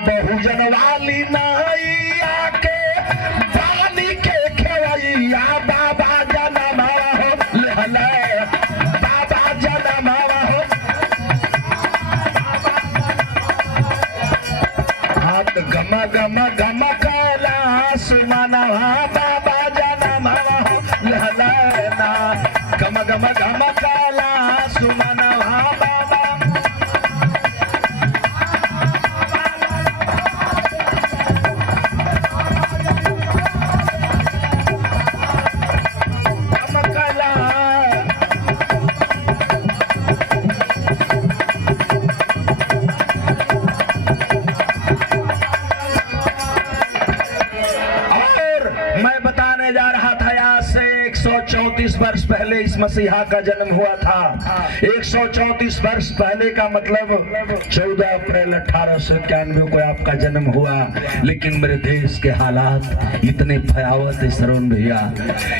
बहुजन वाली नैया के पानी के खेवैया बाबा जनम हो लहले बाबा जनम हो हाथ गम गम गम कैलाश मनवा बाबा जनम हो लहले ना गम गम गम कैलाश मनवा बाबा जा रहा था आज से 134 वर्ष पहले इस मसीहा का जन्म हुआ था। 134 वर्ष पहले का मतलब 14 अप्रैल 1891 को आपका जन्म हुआ। लेकिन मेरे देश के हालात इतने भयावह थे सरोन भैया,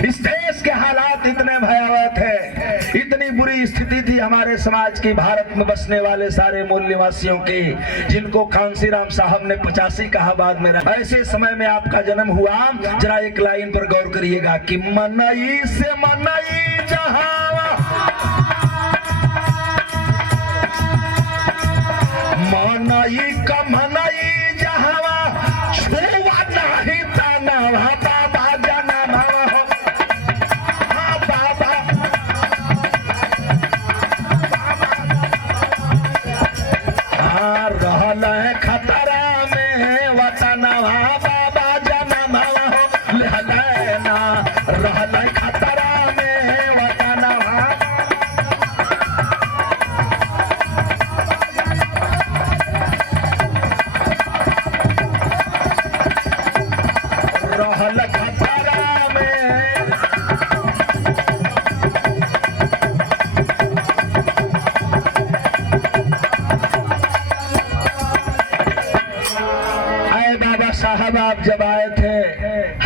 इस देश के हालात इतने भयावह थे, इतनी बुरी स्थिति थी हमारे समाज की, भारत में बसने वाले सारे मूल निवासियों की, जिनको कांसीराम साहब ने 85 कहा बाद में। ऐसे समय में आपका जन्म हुआ। जरा एक लाइन पर गौर करिएगा कि मनई से मनई जहां मनई का मनई जहां छुआ नहीं तनवा बाबा जनम हो हाँ बाबा हाँ रहल है खतरा में वतनवा बाबा जनम हो लहलना रहल खतरा में वतनवा रहल खतरा में आए बाबा साहब आप जब आए थे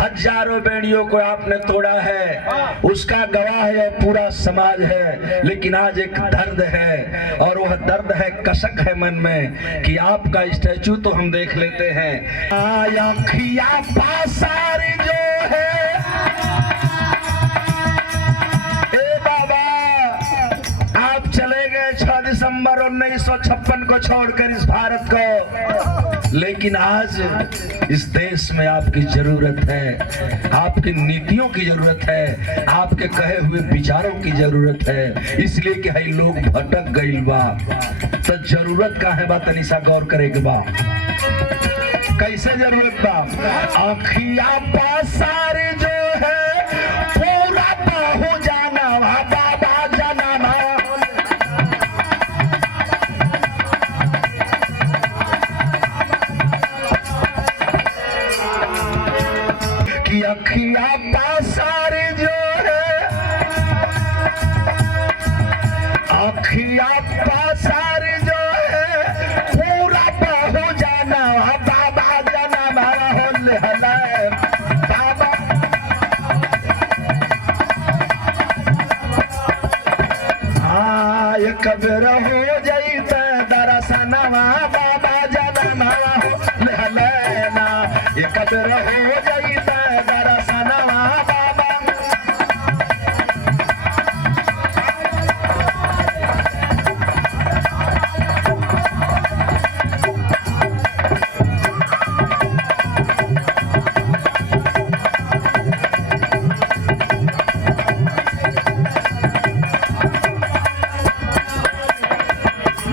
हजारों बेड़ियों को आपने तोड़ा है, उसका गवाह है पूरा समाज है। लेकिन आज एक दर्द है और वह दर्द है, कसक है मन में कि आपका स्टैचू तो हम देख लेते हैं, आँखिया पासार जो है ए बाबा आप चले गए 6 दिसंबर 1956 को छोड़कर इस भारत को। लेकिन आज इस देश में आपकी जरूरत है, आपकी नीतियों की जरूरत है, आपके कहे हुए विचारों की जरूरत है। इसलिए कि है लोग भटक गइल बा, तो जरूरत का है बा तनिसा गौर करे के बा। कैसे जरूरत बा? आँखिया पासार जो है पूरा बाहु जाना बाबा जाना कि अखिया पासार जो है अखिया पासार जो है पूरा बाहु जाना बाबा जाना होले हला बाबा हाँ एक बेर हो जाइत दरसनवा बाबा जाना होले हला ना एक बेर हो जाइत दरसनवा बाबा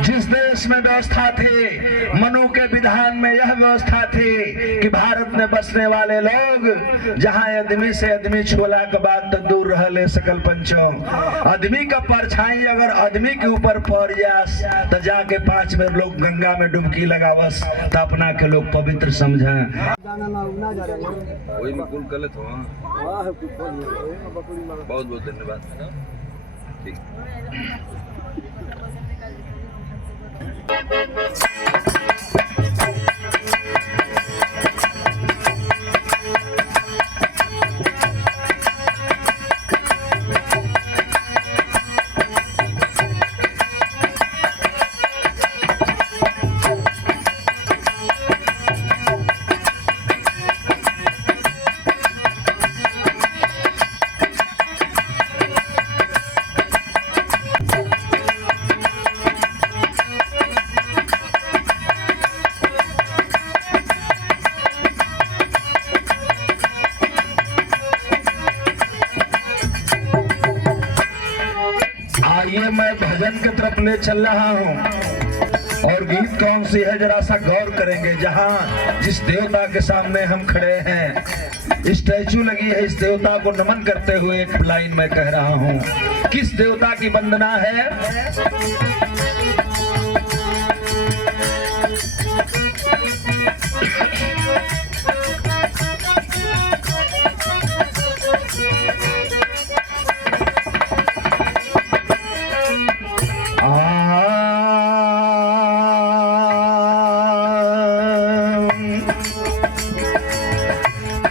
जिस देश में व्यवस्था थी, मनु के विधान में यह व्यवस्था थी कि भारत में बसने वाले लोग जहाँ आदमी से आदमी छोला के बाद तो दूर रहले सकल पंचों। आदमी का परछाई अगर आदमी के ऊपर पड़ जास तो जाके 5 मिनट लोग गंगा में डुबकी लगावस तो अपना के लोग पवित्र समझे। वही में कुल गलत हो। बहुत बहुत धन्यवाद। ठीक। ले चल रहा हूँ। और गीत कौन सी है जरा सा गौर करेंगे। जहाँ जिस देवता के सामने हम खड़े हैं, स्टैचू लगी है, इस देवता को नमन करते हुए एक लाइन में कह रहा हूँ। किस देवता की वंदना है?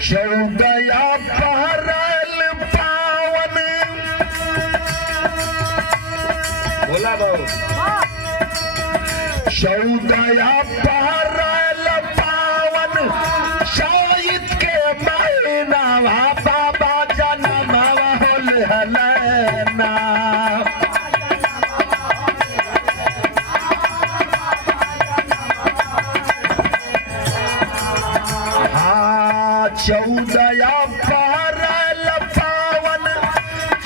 चौदया पहरल पावन, बोला बाबू। चौदया पहरल पावन, चैत के महीना बाबा जनम होल हलना। चौदया पहरल पावन,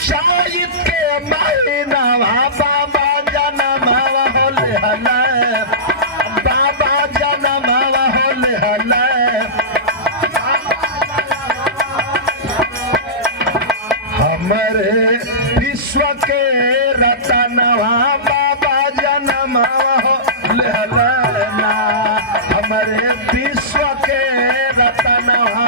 चैत के महीना बाबा जनम होल हल, बाबा जनम होल हल। हमरे विश्व के रतनवा बाबा जनम होल हलना। हमरे विश्व के रतनवा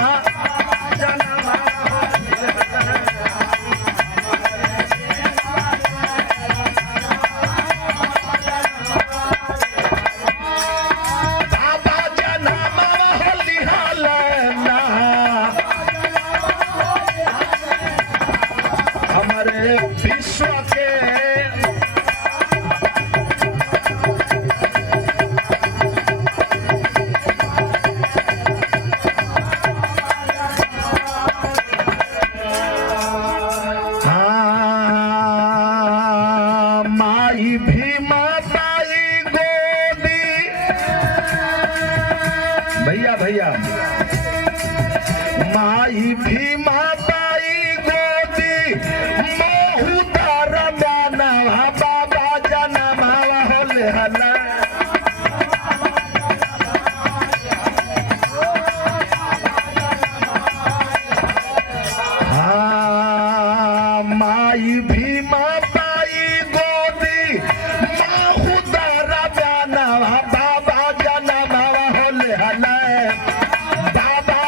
विश्व के माई भीमा बाई गोदी, भैया भैया माई भीमा बाई गोदी, मोहुदार मानवा बाबा जनम होल हल। माई भीमा बाई गोदी, मोहुदार मानवा बाबा जनम होल हल। बाबा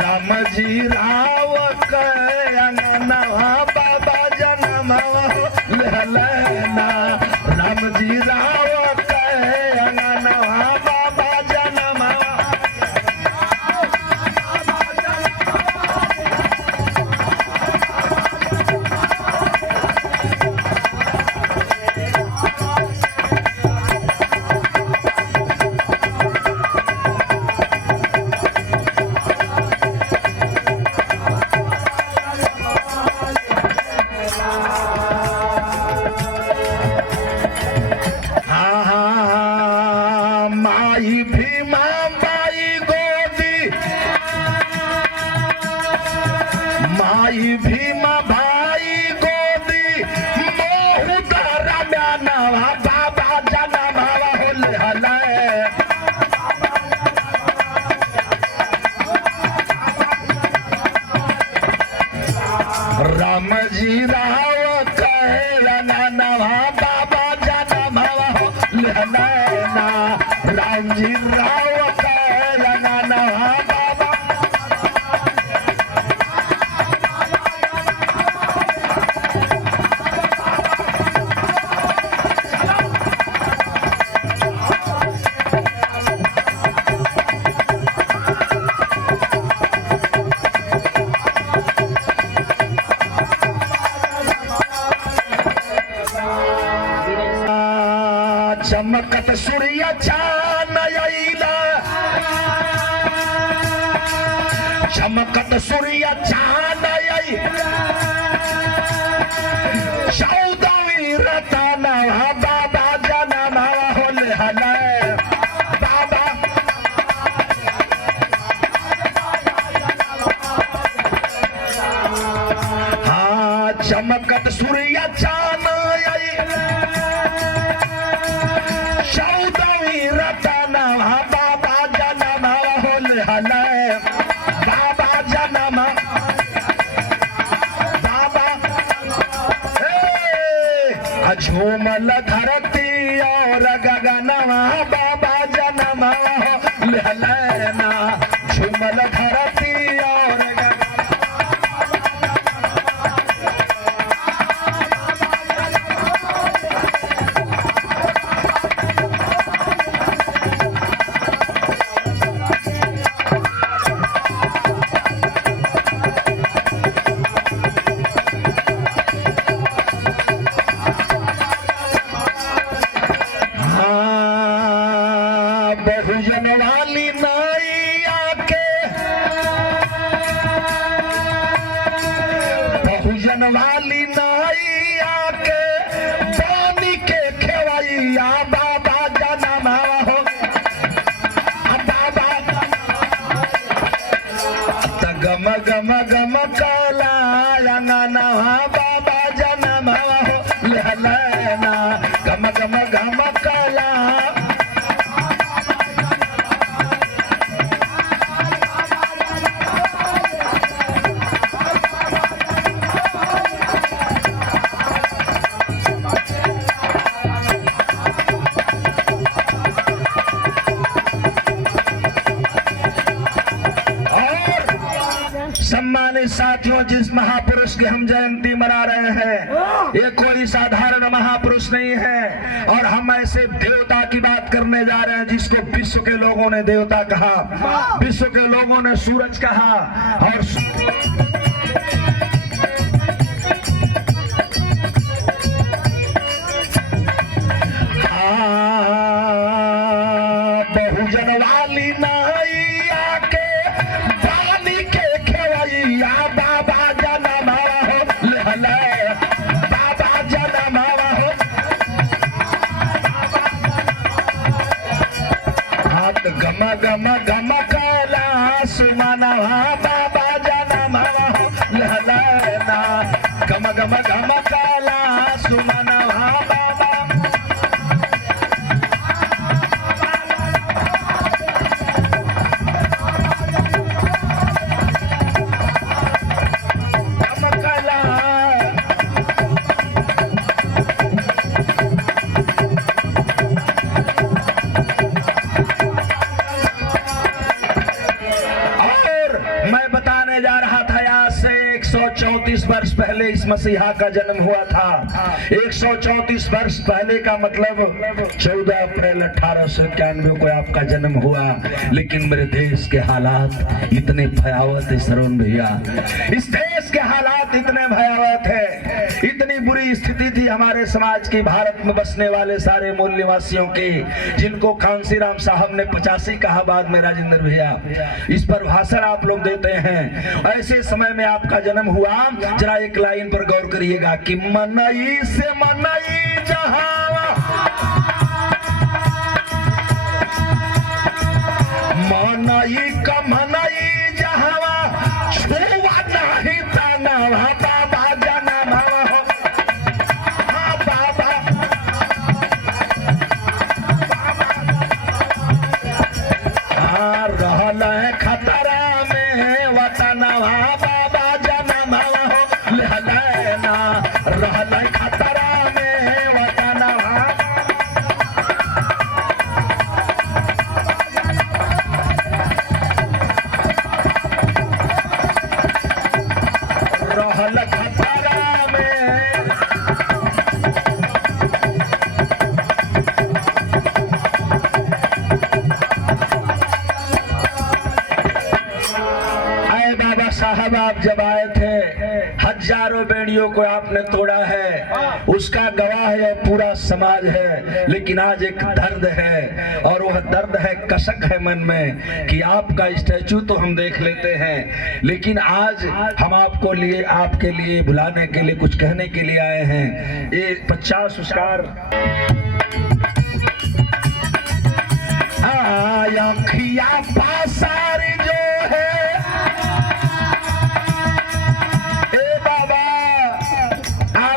राम जी राव के अंगनवा बाबा जनम होल हलना। राम जी राव के अंगनवा बाबा जनम। माई भीमा बाई गोदी, माई भीमा भाई गोदी, मोहुदार मानवा बाबा जनम होल हल। राम जी राव के अंगनवा बाबा जनम होल हलना। राम जी राव के अंगनवा बाबा। चमकत सूर्य चान अइला, चमकत सूर्य चान अइला, चौदहवीं रतनवा बाबा जनम होल हल। बाबा चमकत सूर्य चान झूमल धरती और गगनवा बाबा जनमा हो लहलना झूमल धरती और बहुजन वाली नाइया के बहुजन वाली नाइया के पानी के खेवैया बाबा जनमा हो बाबा गम गम गम काला अंगनवा बाबा जनमा हो लहलना गम गम गम काला सम्मानित साथियों, जिस महापुरुष की हम जयंती मना रहे हैं ये कोई साधारण महापुरुष नहीं है और हम ऐसे देवता की बात करने जा रहे हैं जिसको विश्व के लोगों ने देवता कहा, विश्व के लोगों ने सूरज कहा और बहुजन वाली नाइया के पानी के खेवैया बाबा जनमा हो लहले बाबा जनमा हो हाथ गम गम गम काला सुमनवा बाबा जनमा हो लहलना गम गम गम काला सुमनवा बाबा जा रहा था आज से 134 वर्ष पहले इस मसीहा का जन्म हुआ था। 134 वर्ष पहले का मतलब 14 अप्रैल 1891 को आपका जन्म हुआ। लेकिन मेरे देश के हालात इतने भयावह थे सरोन भैया, इस देश के हालात इतने भयावह थे, इतनी बुरी स्थिति थी हमारे समाज की, भारत में बसने वाले सारे मूल निवासियों की, जिनको कांसीराम साहब ने 85 कहा, बाद में राजेंद्र भैया इस पर भाषण आप लोग देते हैं। ऐसे समय में आपका जन्म हुआ। जरा एक लाइन पर गौर करिएगा कि मनई से मनई जहावा, मनई का मनई जहावा, छुआ नहीं तनवा बाबा जनमा हो बाबा रहल है खतरा में वतनवा बाबा जनमा हो लहलना रहल है खतरा में वतनवा रहल खतरा में। साहब आप जब आए थे हजारों बेड़ियों को आपने तोड़ा है, उसका गवाह है पूरा समाज है। लेकिन आज एक दर्द है और वह दर्द है, कसक है मन में कि आपका स्टैचू तो हम देख लेते हैं, लेकिन आज हम आपके लिए बुलाने के लिए कुछ कहने के लिए आए हैं। ये 50 उसकार आँखिया पासार जो है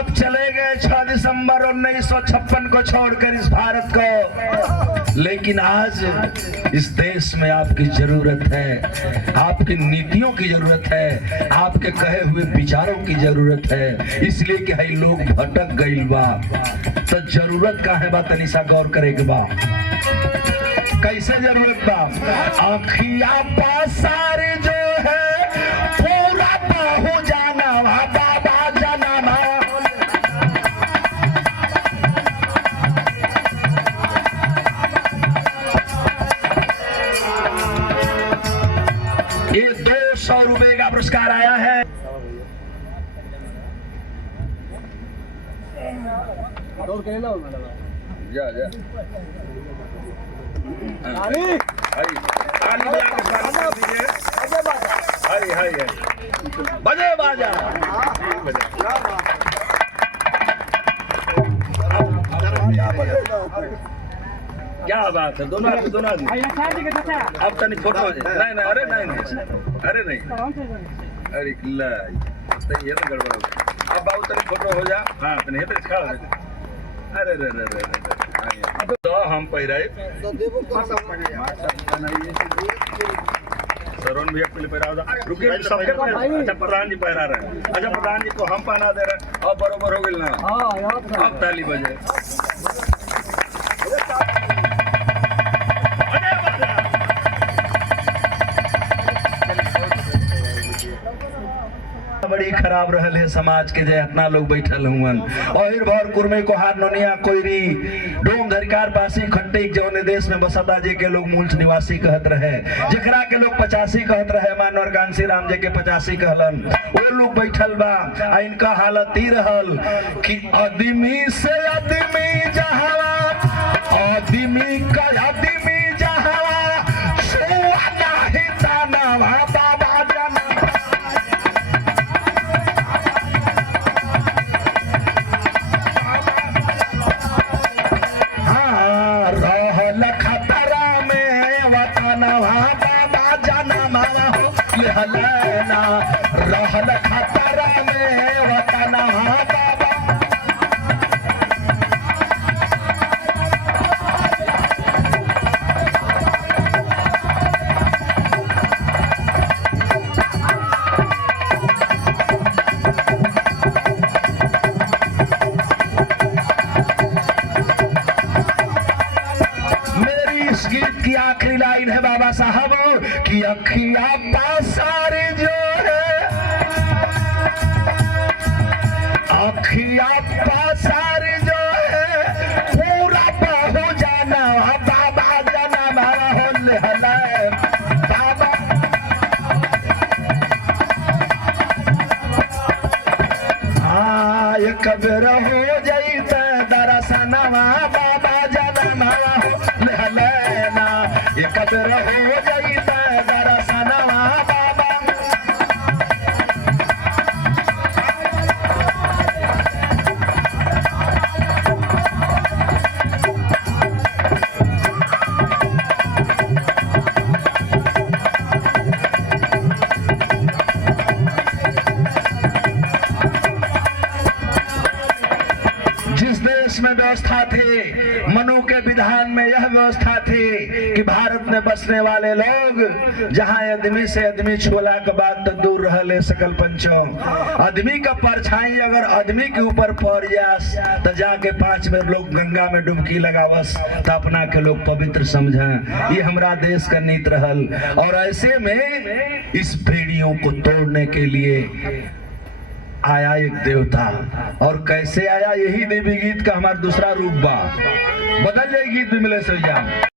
चले गए 6 दिसंबर 1956 को छोड़कर इस भारत को। लेकिन आज इस देश में आपकी जरूरत है, आपकी नीतियों की जरूरत है, आपके कहे हुए विचारों की जरूरत है। इसलिए कि है लोग भटक गइल बा, तो जरूरत का है बा तनिसा गौर करे के बा। कैसे जरूरत बा? आँखिया पासारे जो है पूरा बाहु जाना बाबा जाना। ये 200 रुपए का पुरस्कार आया है। जा जा हरी ताली बजा के स्वागत कर दीजिए। हरी हरी बजे बाजा क्या बात है। दोनों आदमी अब तनी फोटो नहीं अरे नहीं अरे किल्ला ये तो गड़बड़ हो गया। अब बाबू तनी फोटो हो जा। हाँ तनी ये तो खड़ा हो। अरे तो हम पहिराए सरोन भैया के लिए पहरा रुकिए सबके अच्छा प्रधान जी पहरा रहे हैं। अच्छा प्रधान जी को हम पहना दे रहे हैं। अब बरोबर हो गई ना। अब ताली बजे बड़ी खराब रहल है समाज के जे इतना लोग बैठल हुवन। और भर कुरमे कोहार नोनिया कोयरी डोम धरिकार पासी खट्टे जौने देश में बसता जे के लोग मूल निवासी कहत रहे, जेकरा के लोग 85 कहत रहे, मानवर कांसी राम जे के 85 कहलन। वो लोग बैठल बा। इनका हालत ही रहल कि आदमी से आदमी जहावा आदमी का आदमी जहावा सोना ही ताना बाबा जाना। रहलना रहल खतरा में वतना बाबा। मेरी इस गीत की आखिरी लाइन है बाबा साहब कि अखिया पासारे जो है अखिया पासारे जो है पूरा बाहु जाना बाबा जाना मारा होले हलाए बाबा। हाँ ये कब्र हो जाई त दरसनवा बाबा जाना मारा होले हलाना। ये कब्र हो जाई में व्यवस्था थी। मनु के विधान में यह व्यवस्था थी कि भारत में बसने वाले लोग जहाँ आदमी से आदमी छोला के बाद तो दूर रहले सकल पंचों। आदमी का परछाई अगर आदमी के ऊपर पड़ जास तो जाके 5 बेर लोग गंगा में डुबकी लगावस तो अपना के लोग पवित्र समझें। ये हमारा देश का नीति रहल। और ऐसे में इस भेड़ियों को तोड़ने के लिए आया एक देवता। और कैसे आया, यही देवी गीत का हमारा दूसरा रूप बा। बदल जाए गीत भी मिले सैया।